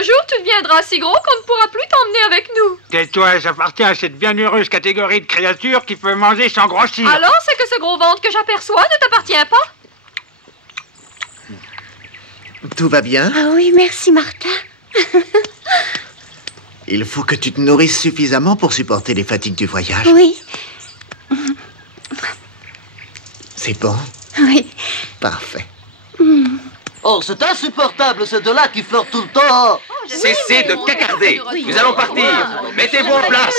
un jour tu deviendras si gros qu'on ne pourra plus t'emmener avec nous. Tais-toi, j'appartiens à cette bienheureuse catégorie de créatures qui peut manger sans grossir. Alors c'est que ce gros ventre que j'aperçois ne t'appartient pas? Tout va bien? Ah oui, merci Martin. Il faut que tu te nourrisses suffisamment pour supporter les fatigues du voyage. Oui, C'est bon? oui. Parfait. Oh, c'est insupportable, ces deux-là qui fleurent tout le temps. Cessez de cacarder. Nous allons partir. Mettez-vous en place.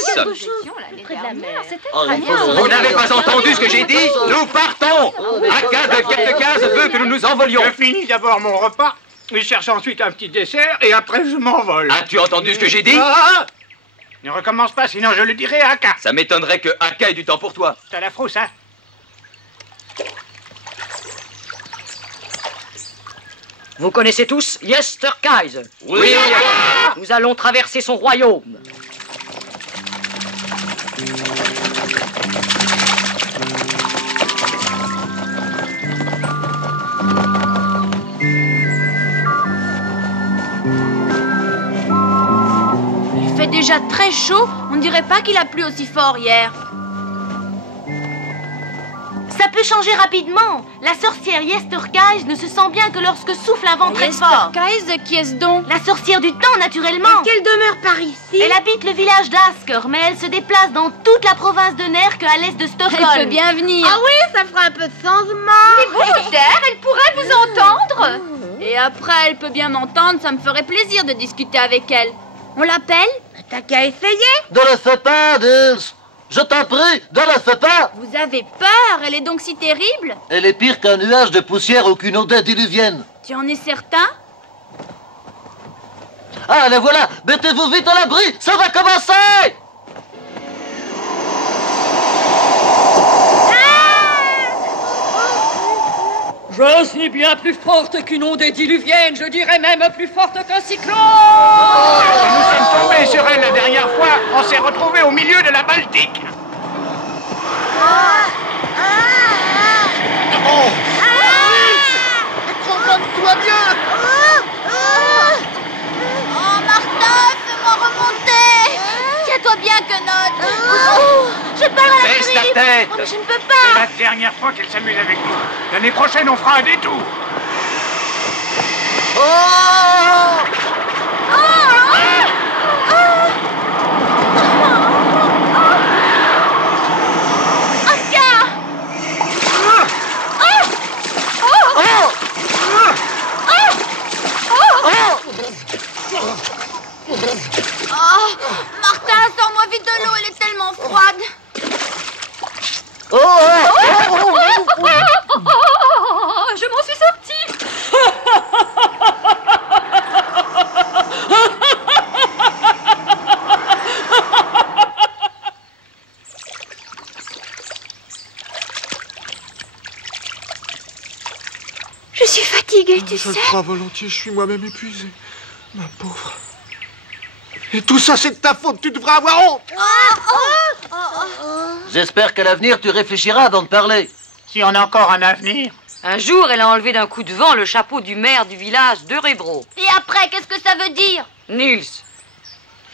Oh, il faut Vous n'avez pas entendu ce que j'ai dit? Nous partons. Aka de Captain Case veut que nous nous envolions. Je finis d'abord mon repas, je cherche ensuite un petit dessert et après je m'envole. As-tu entendu ce que j'ai dit? Ah! Ne recommence pas, sinon je le dirai à Aka. Ça m'étonnerait que Aka ait du temps pour toi. T'as la frousse, hein? Vous connaissez tous Yesterkais? Oui. Nous allons traverser son royaume. Il fait déjà très chaud. On ne dirait pas qu'il a plu aussi fort hier. Ça peut changer rapidement. La sorcière Yesterkais ne se sent bien que lorsque souffle un vent très fort. Yesterkais, qui est-ce donc? La sorcière du temps, naturellement. Qu'elle demeure par ici? Elle habite le village d'Asker, mais elle se déplace dans toute la province de Närke à l'est de Stockholm. Elle peut bien venir. Ah oui, ça fera un peu de changement. Voltaire, elle pourrait vous entendre. Et après, elle peut bien m'entendre, ça me ferait plaisir de discuter avec elle. On l'appelle? T'as qu'à essayer. Ne le fais pas, Nils. Je t'en prie, ne le fais pas. Vous avez peur? Elle est donc si terrible? Elle est pire qu'un nuage de poussière ou qu'une odeur diluvienne. Tu en es certain? Ah, les voilà. Mettez-vous vite à l'abri, ça va commencer. Je suis bien plus forte qu'une ondée diluvienne, je dirais même plus forte qu'un cyclone. Nous sommes tombés sur elle la dernière fois, on s'est retrouvés au milieu de la Baltique. Concentre-toi bien. Oh, Martin, fais-moi remonter. Tiens-toi bien, Quenotte. Je parle à la Baisse souris. la tête. Oh, mais je ne peux C'est pas. la dernière fois qu'elle s'amuse avec nous. L'année prochaine, on fera un détour. Oh, Martin, sors-moi vite de l'eau, elle est tellement froide. Je m'en suis sortie. Je suis fatiguée, tu Je le sais. crois volontiers, je suis moi-même épuisé. Ma pauvre. Et tout ça, c'est de ta faute, tu devrais avoir honte. J'espère qu'à l'avenir, tu réfléchiras avant de parler. Si on a encore un avenir. Un jour, elle a enlevé d'un coup de vent le chapeau du maire du village de Rebro. Et après, qu'est-ce que ça veut dire? Nils.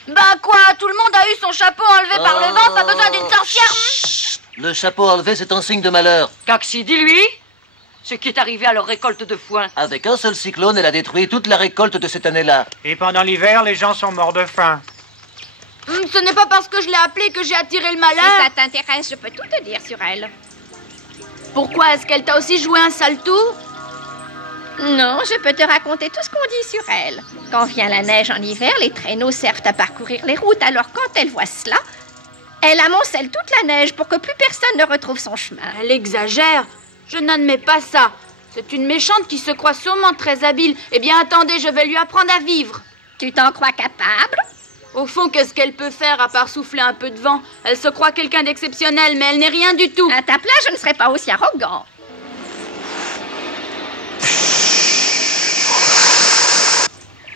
Bah quoi, tout le monde a eu son chapeau enlevé par le vent, pas besoin d'une sorcière. Chut. Le chapeau enlevé, c'est un signe de malheur. Caxi, dis-lui ce qui est arrivé à leur récolte de foin. Avec un seul cyclone, elle a détruit toute la récolte de cette année-là. Et pendant l'hiver, les gens sont morts de faim. Ce n'est pas parce que je l'ai appelée que j'ai attiré le malheur. Si ça t'intéresse, je peux tout te dire sur elle. Pourquoi est-ce qu'elle t'a aussi joué un sale tour? Non, je peux te raconter tout ce qu'on dit sur elle. Quand vient la neige en hiver, les traîneaux servent à parcourir les routes. Alors quand elle voit cela, elle amoncelle toute la neige pour que plus personne ne retrouve son chemin. Elle exagère. Je n'admets pas ça. C'est une méchante qui se croit sûrement très habile. Eh bien, attendez, je vais lui apprendre à vivre. Tu t'en crois capable? Au fond, qu'est-ce qu'elle peut faire à part souffler un peu de vent? Elle se croit quelqu'un d'exceptionnel, mais elle n'est rien du tout. À ta place, je ne serais pas aussi arrogant.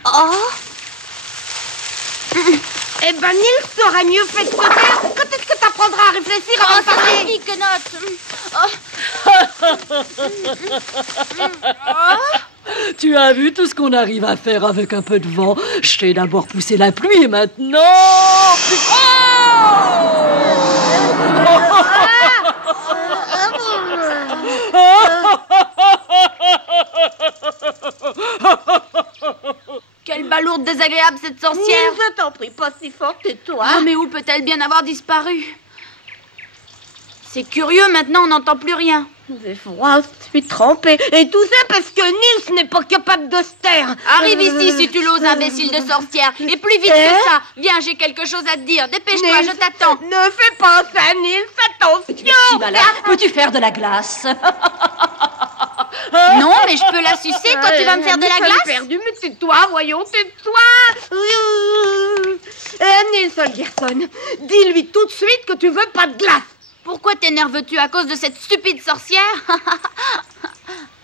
Oh. Eh ben, Nils t'aurait mieux fait de te taire. Quand est-ce que t'apprendras à réfléchir avant de Ça parler? suffit, Quenotte. Tu as vu tout ce qu'on arrive à faire avec un peu de vent. Je t'ai d'abord poussé la pluie et maintenant... Quelle balourde désagréable, cette sorcière. Je t'en prie, pas si fort, tais-toi. Ah, mais où peut-elle bien avoir disparu? C'est curieux, maintenant on n'entend plus rien. J'ai froid, je suis trempée. Et tout ça parce que Nils n'est pas capable de se taire. Arrive ici si tu l'oses, imbécile de sorcière. Et plus vite que ça. Viens, j'ai quelque chose à te dire. Dépêche-toi, je t'attends. Ne fais pas ça, Nils, attention. Si malin, peux-tu faire de la glace? Non, mais je peux la sucer. Toi, tu vas me faire de la glace? Perdu, mais tais-toi, voyons, tais-toi. Nils Holgersson, dis-lui tout de suite que tu veux pas de glace. Pourquoi t'énerves-tu à cause de cette stupide sorcière?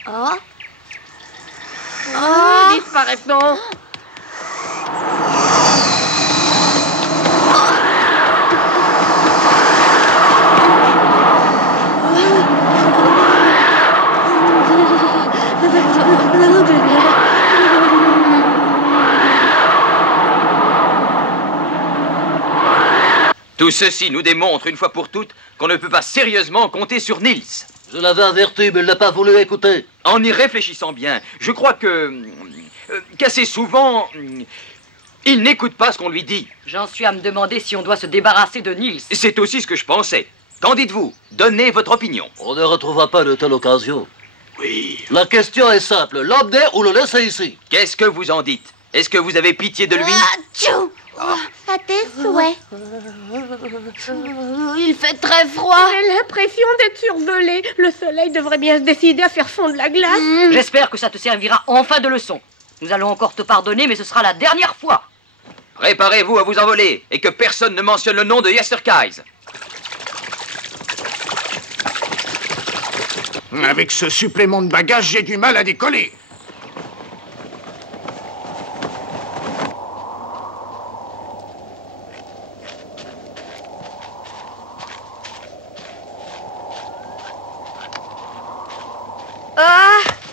Oh. Disparaissons. Tout ceci nous démontre une fois pour toutes qu'on ne peut pas sérieusement compter sur Nils. Je l'avais averti, mais il n'a pas voulu écouter. En y réfléchissant bien, je crois qu'assez souvent, il n'écoute pas ce qu'on lui dit. J'en suis à me demander si on doit se débarrasser de Nils. C'est aussi ce que je pensais. Qu'en dites-vous? Donnez votre opinion. On ne retrouvera pas de telle occasion. Oui. La question est simple, l'emmener ou le laisser ici? Qu'est-ce que vous en dites? Est-ce que vous avez pitié de lui? À tes souhaits. Il fait très froid. J'ai l'impression d'être survolée. Le soleil devrait bien se décider à faire fondre la glace. J'espère que ça te servira enfin de leçon. Nous allons encore te pardonner, mais ce sera la dernière fois. Préparez-vous à vous envoler et que personne ne mentionne le nom de Yesterkais. Avec ce supplément de bagages, j'ai du mal à décoller.